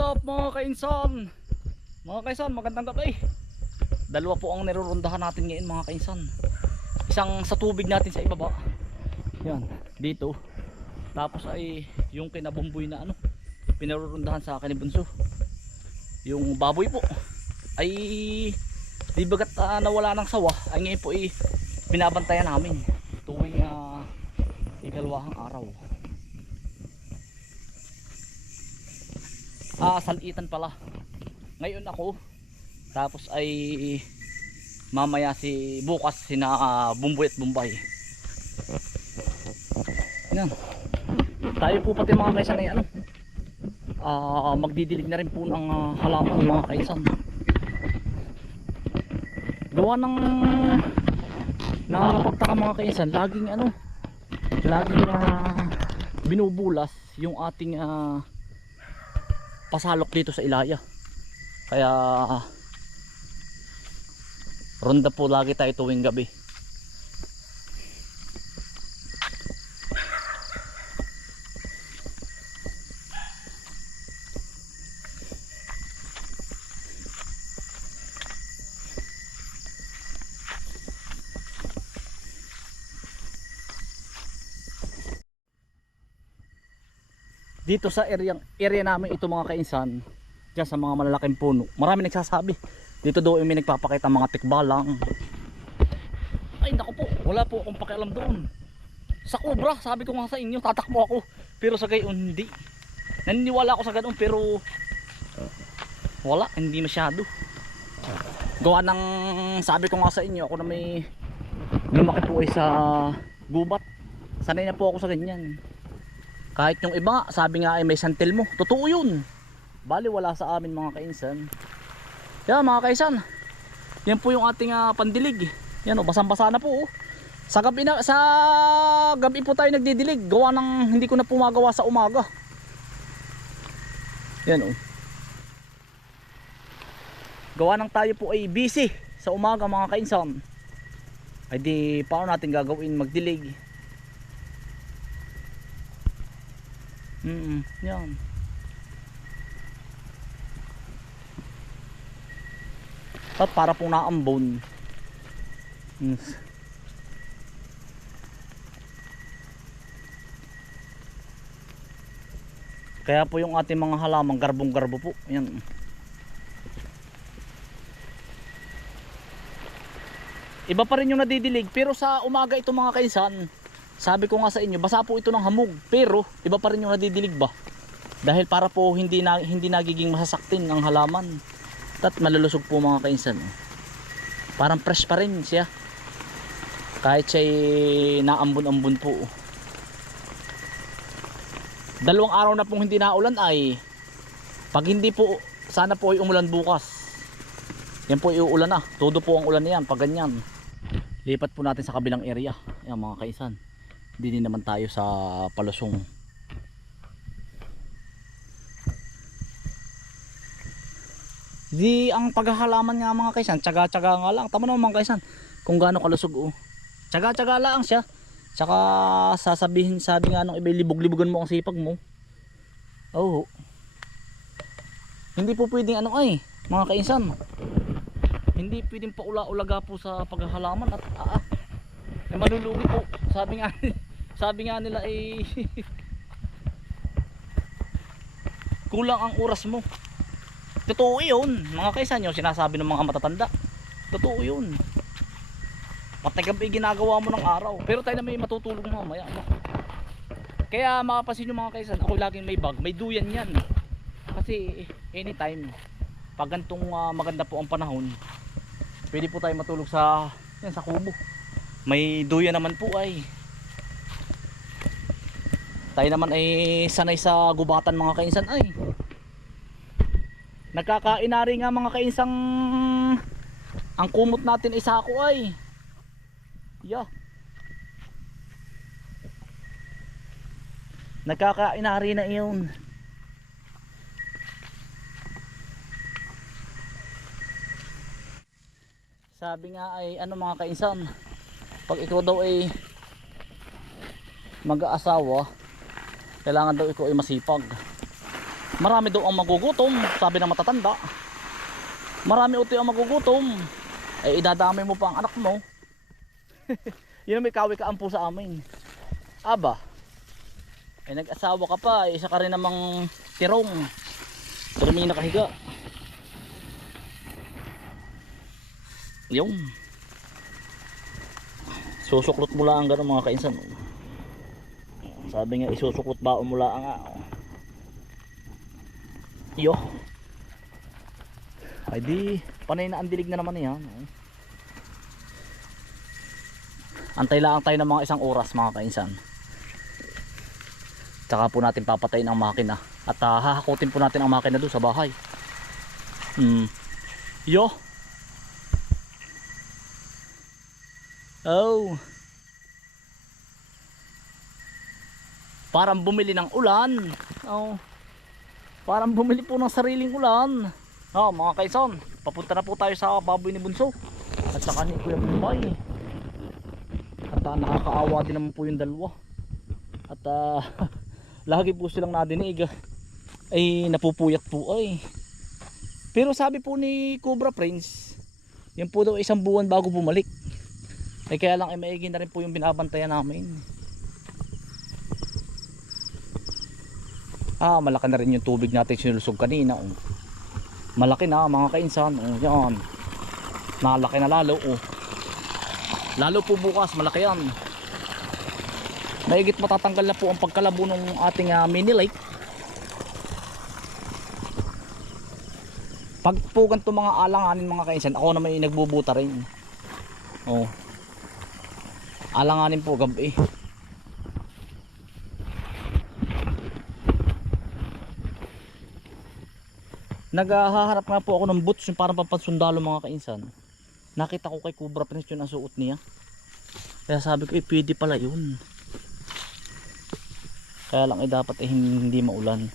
up mga kainsan? Mga kainsan, magandang gabi. Dalawa po ang nirurundahan natin ngayon mga kainsan. Isang sa tubig natin sa ibaba. Yan, dito. Tapos ay yung kinabumboy na ano, pinarurundahan sa akin ni Bunso. Yung baboy po. Ay di bagat ah, nawala ng sawa, ay ngayon po ay binabantayan namin tuwing uh, ikalawahang araw. Ah, salitan pala. Ngayon ako. Tapos ay mamaya si bukas sina uh, Bumboy at Bumbay. Yan. Tayo po pati mga kaisan ay ano. Ah, magdidilig na rin po ng ah, halaman mga kaisan. Gawa ng nakakapagtaka mga kaisan, laging ano, laging ah, binubulas yung ating ah, pasalok dito sa Ilaya. Kaya ronda po lagi tayo tuwing gabi. Dito sa area, area namin ito mga kainsan dyan sa mga malalaking puno. Marami nagsasabi. Dito daw may nagpapakita mga tikbalang. Ay naku po. Wala po akong pakialam doon. Sa kubra sabi ko nga sa inyo tatakbo ako. Pero sa gayon hindi. Naniniwala ako sa ganun pero wala hindi masyado. Gawa ng sabi ko nga sa inyo ako na may lumaki po ay sa gubat. Sanay na po ako sa ganyan kahit yung iba sabi nga ay may santil mo. Totoo yun. Bali wala sa amin mga kainsan. Yan mga kainsan. Yan po yung ating ah, pandilig. Yan o, basang-basa na po. Oh. Sa gabi na sa gabi po tayo nagdidilig. Gawa ng hindi ko na pumagawa sa umaga. Yan o. Gawa ng tayo po ay busy sa umaga mga kainsan. Ay di paano natin gagawin magdilig? Mm, yan. At para pong naambon. Mm. Kaya po yung ating mga halaman garbong-garbo po. Yan. Iba pa rin yung nadidilig pero sa umaga ito mga kaisan, sabi ko nga sa inyo, basa po ito ng hamog, pero iba pa rin yung nadidilig ba? Dahil para po hindi na hindi nagiging masasaktin ang halaman. At malulusog po mga kainsan. oh. Parang fresh pa rin siya. Kahit siya naambon-ambon po. Dalawang araw na pong hindi naulan ay pag hindi po sana po ay umulan bukas. Yan po ay uulan na. Todo po ang ulan na yan pag ganyan. Lipat po natin sa kabilang area. Yan mga kaisan hindi naman tayo sa palusong. Di ang paghahalaman nga mga kaisan tsaga tsaga nga lang. Tama naman mga kaisan kung gaano kalusog oh. tsaga tsaga lang siya. Tsaka sasabihin sabi nga nung iba libog-libogan mo ang sipag mo. Oo. Hindi po pwedeng ano ay mga kaisan. Hindi pwedeng paula-ulaga po sa paghahalaman at ah, ah, eh, malulugi po sabi nga sabi nga nila eh kulang ang oras mo. Totoo yun. Mga kaisan yung sinasabi ng mga matatanda. Totoo yun. Matagabi ginagawa mo ng araw. Pero tayo na may matutulog mamaya ano? kaya makapasin yung mga kaisan ako laging may bag. May duyan yan. Kasi anytime pag gantong ah, maganda po ang panahon pwede po tayo matulog sa yan sa kubo. May duyan naman po ay tayo naman ay sanay sa gubatan mga kainsan. Ay! Nagkakainari nga mga kainsang ang kumot natin isa ako ay! Yeah. nagkakainari na iyon. Sabi nga ay ano mga kainsan? Pag ikaw daw ay mag-aasawa kailangan daw ikaw ay masipag Marami daw ang magugutom, sabi ng matatanda. Marami uti ang magugutom. Eh idadamay mo pa ang anak mo. Yun ang may kawi ka po sa amin. Aba. Eh nag-asawa ka pa, eh, isa ka rin namang tirong. May nakahiga. Yung. Susuklot mo lang gano'n mga kainsan. Sabi nga isusuklot ba mula nga. oh. Yo. Ay di, panay na ang dilig na naman yan. Antay lang tayo ng mga isang oras mga kainsan. Tsaka po natin papatayin ang makina. At ah, hahakutin po natin ang makina doon sa bahay. Hmm. Yo. Oh. Parang bumili ng ulan. Oh. Parang bumili po ng sariling ulan. Oh, mga kaison, papunta na po tayo sa baboy ni Bunso. At saka ni Kuya Bumbay. At ah, nakakaawa din naman po yung dalawa. At ah, lagi po silang nadinig. ah. Ay napupuyat po ay. Pero sabi po ni Cobra Prince, yan po daw isang buwan bago bumalik. Ay kaya lang ay maigi na rin po yung binabantayan namin. Ah, malaki na rin yung tubig natin sinulusog kanina. Oh. Malaki na mga kainsan. Oh, yan. Nalaki na lalo. Oh. Lalo po bukas, malaki yan. Maigit matatanggal na po ang pagkalabo ng ating ah, mini lake. Pag po ganito mga alanganin mga kainsan, ako naman yung nagbubuta rin. Oh. Alanganin po gabi. Naghaharap nga po ako ng boots yung parang pampansundalo mga kainsan. Nakita ko kay Cobra Prince yun ang niya. Kaya sabi ko, eh, pwede pala yun. Kaya lang eh, dapat eh, hindi maulan.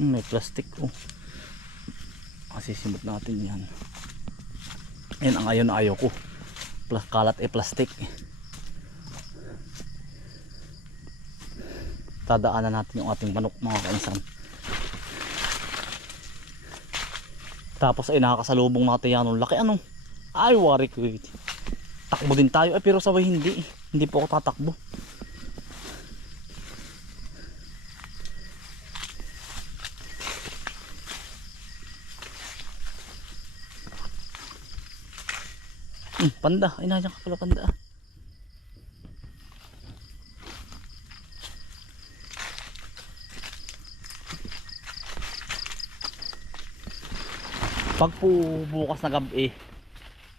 May plastic oh. Masisimot natin yan. Yan ang ayaw na ayaw ko. Kalat eh plastic. Tadaanan natin yung ating manok mga kainsan. Tapos ay nakakasalubong natin yan. Ang laki ano. Ay wari ko. eh. Takbo din tayo. Eh, pero sabay hindi. Hindi po ako tatakbo. Panda. Ay, nandiyan ka pala panda. Pag po bukas na gabi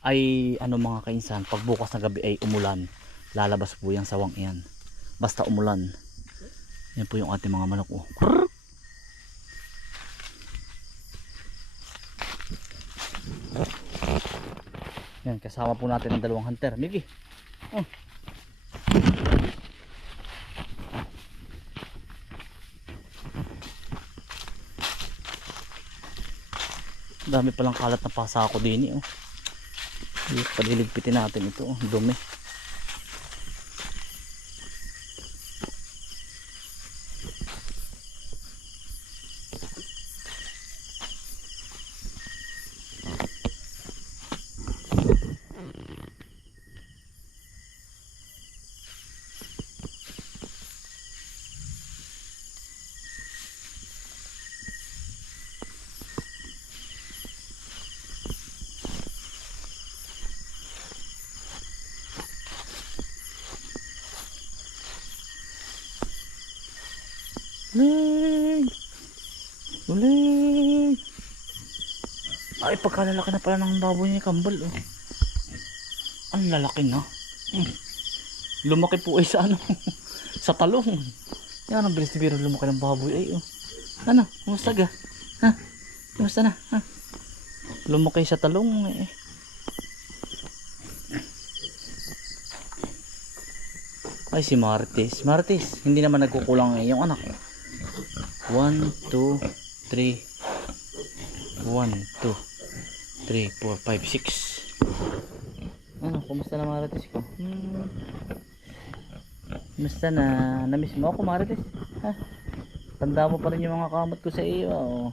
ay ano mga kainsan, pag bukas na gabi ay umulan, lalabas po yung sawang yan. Basta umulan. Yan po yung ating mga manok. Oh. Kasama po natin ang dalawang hunter. Migi. Oh. Dami palang kalat na pasako din eh. Oh. Paliligpitin natin ito. Oh. Dumi. Uling! Uling! Ay, pagkalalaki na pala ng baboy ni Kambal. Oh. Ang lalaki na. Hmm. Lumaki po ay sa ano, sa talong. Yan ang bilis ni Biro lumaki ng baboy ay oh. Ano, kumusta ga? Ha? Kumusta na? Ha? Lumaki sa talong eh. Ay si Martes. Martes, hindi naman nagkukulang eh yung anak. 1, 2, 3 1, 2 3, 4, 5, 6 Ano, kumusta na Martes ko? Hmm. Kumusta na? Namiss mo ako Martes? Ha? Tanda mo pa rin yung mga kamot ko sa iyo. Oh.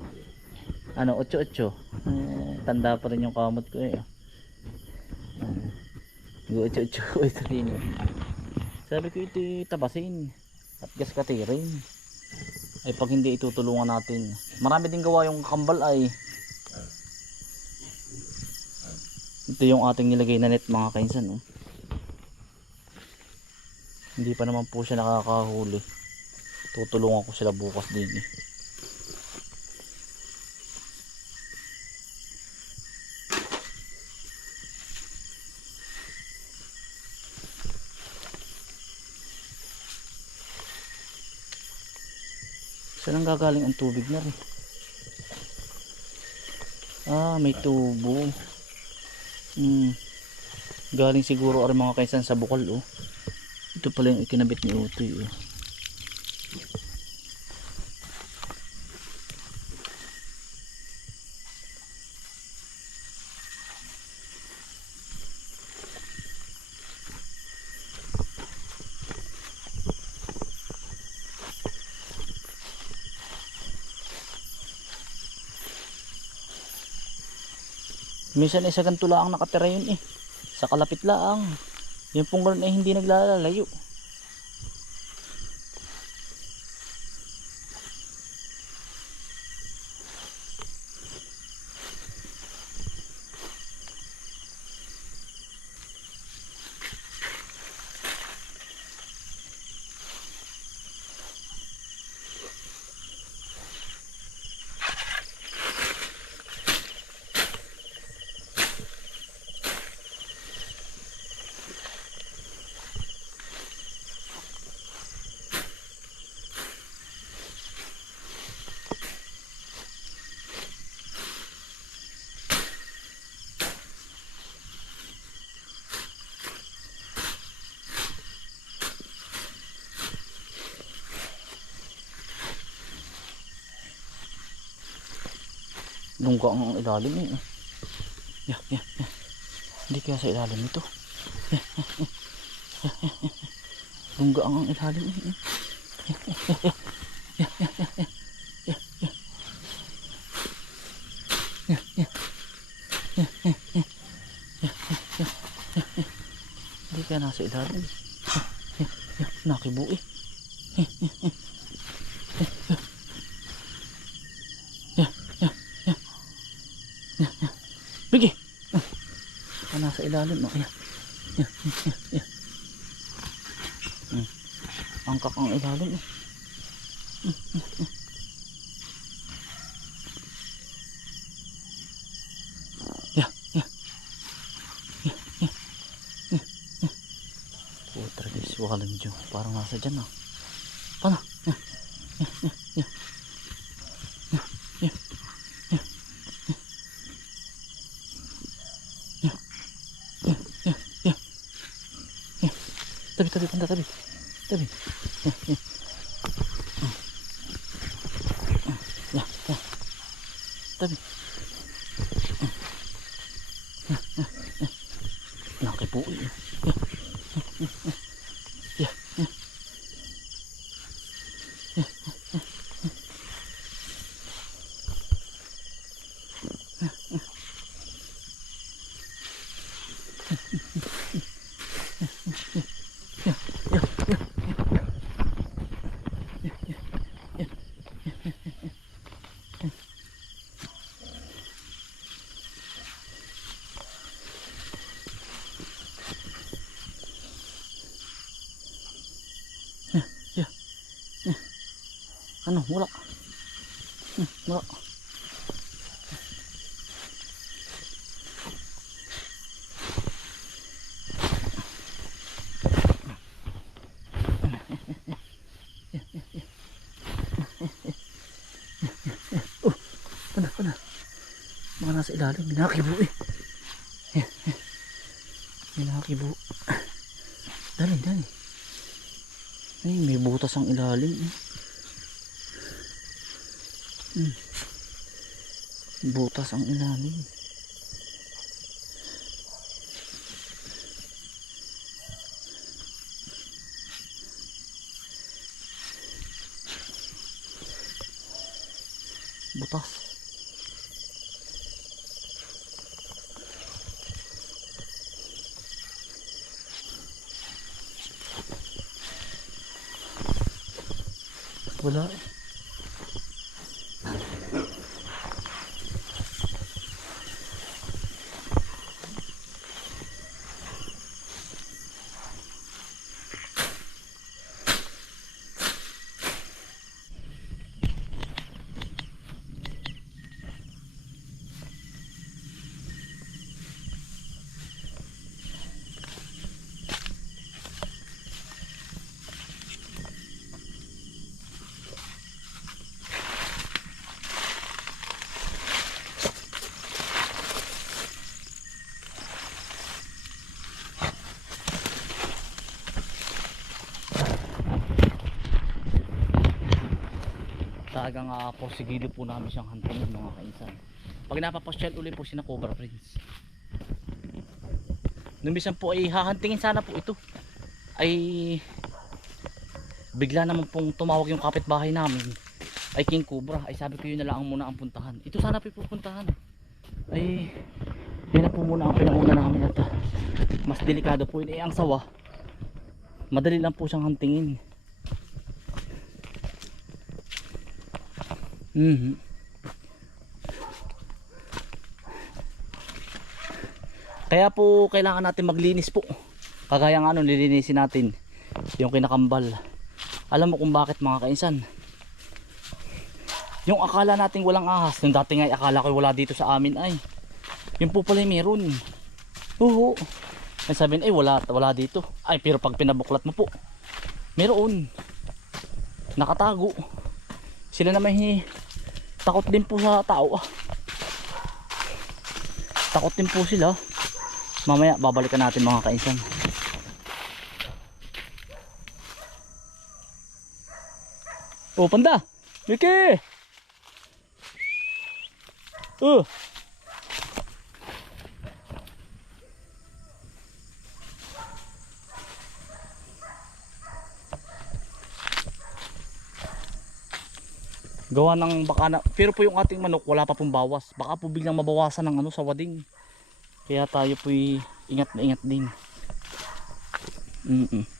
Ano, 8-8. Eh, tanda pa rin yung kamot ko eh. Uh, 8-8 ko ito rin. Sabi ko ito tabasin at gas katirin. Ay pag hindi itutulungan natin. Marami din gawa yung kambal ay. Ito yung ating nilagay na net mga kainsan. Oh. Hindi pa naman po siya nakakahuli. Tutulungan ko sila bukas din eh. Gagaling ang tubig na rin? Ah, may tubo. Hmm. Galing siguro ang mga kaisan sa bukal oh. Ito pala yung ikinabit ni Utoy oh. Minsan ay sa ganito lang nakatira yun eh. Sa kalapit lang. Yung pong ganun ay hindi naglalalayo. Lungga ang ilalim eh. Yeah, yeah, yeah. Hindi kaya sa ilalim ito. Yeah, ang ilalim eh. Yeah, yeah, yeah. Yeah, yeah, yeah. Hindi kaya nasa ilalim. Yeah, yeah, yeah. Nakibu eh. Bigi. Ah, nasa ilalim. Oh. Yan, yan, yan, yan. Hmm. Angkak ang ilalim. Eh. Hmm, hmm, hmm. Yeah, yeah. Yeah, yeah. Yeah, yeah. Putra guys, walang Diyo. Parang nasa dyan ah. Paano? Yeah, yeah, yeah, yeah. Yeah, yeah, yeah. Tabi, tabi, panda, tabi. Tabi. Ya, ya. Tabi. Laki po. eh. Ya, ya. Ano, wala. Hmm, wala. Mga nasa ilalim. May nakakibo eh. Nakakibo. Dali, dali. Ay, may butas ang ilalim. eh. Hmm. Butas ang ilalim. Butas. Wala eh. Talagang uh, porsigido po namin siyang huntingin mga kainsan. Pag napapasyal uli po si na Cobra Prince. Numisan po ay hahantingin sana po ito. Ay bigla naman pong tumawag yung kapitbahay namin. Ay King Cobra. Ay sabi ko yun na lang muna ang puntahan. Ito sana po pupuntahan. Ay yun na po muna ang pinauna namin at ah, mas delikado po yun. Eh ang sawa. Madali lang po siyang hantingin. Mhm. Kaya po kailangan natin maglinis po. Kagaya ng ano nilinisin natin yung kinakambal. Alam mo kung bakit mga kainsan? Yung akala nating walang ahas, yung dati nga ay akala ko wala dito sa amin ay. Yung po pala meron. Oo. Ay sabihin ay wala wala dito. Ay pero pag pinabuklat mo po, meron. Nakatago. Sila naman hi takot din po sa tao ah. Takot din po sila. Mamaya babalikan natin mga kainsan. Oh, panda! Vicky! Oh! Gawa ng baka na, pero po yung ating manok wala pa pong bawas. Baka po biglang mabawasan ng ano sa wading. Kaya tayo po ingat na ingat din. Mm -mm.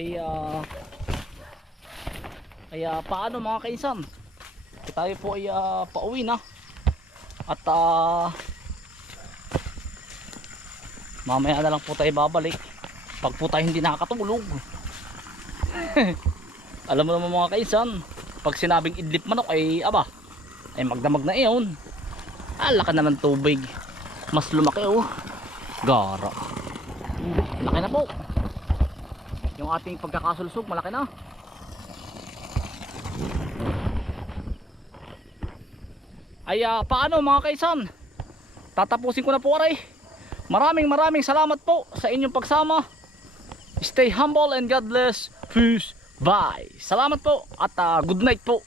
Ay ah ay ah, paano mga kainsan? Tayo po ay ah, pauwi na. At ah mamaya na lang po tayo babalik. Pag po tayo hindi nakakatulog. Alam mo naman mga kainsan pag sinabing idlip manok ay aba ay magdamag na iyon. Alaka naman tubig. Mas lumaki oh. Gara. Laki na po yung ating pagkakasulsog malaki na. Ay ah, paano mga kaisan? Tatapusin ko na po aray. Maraming maraming salamat po sa inyong pagsama. Stay humble and God bless. Peace. Bye. Salamat po at ah, good night po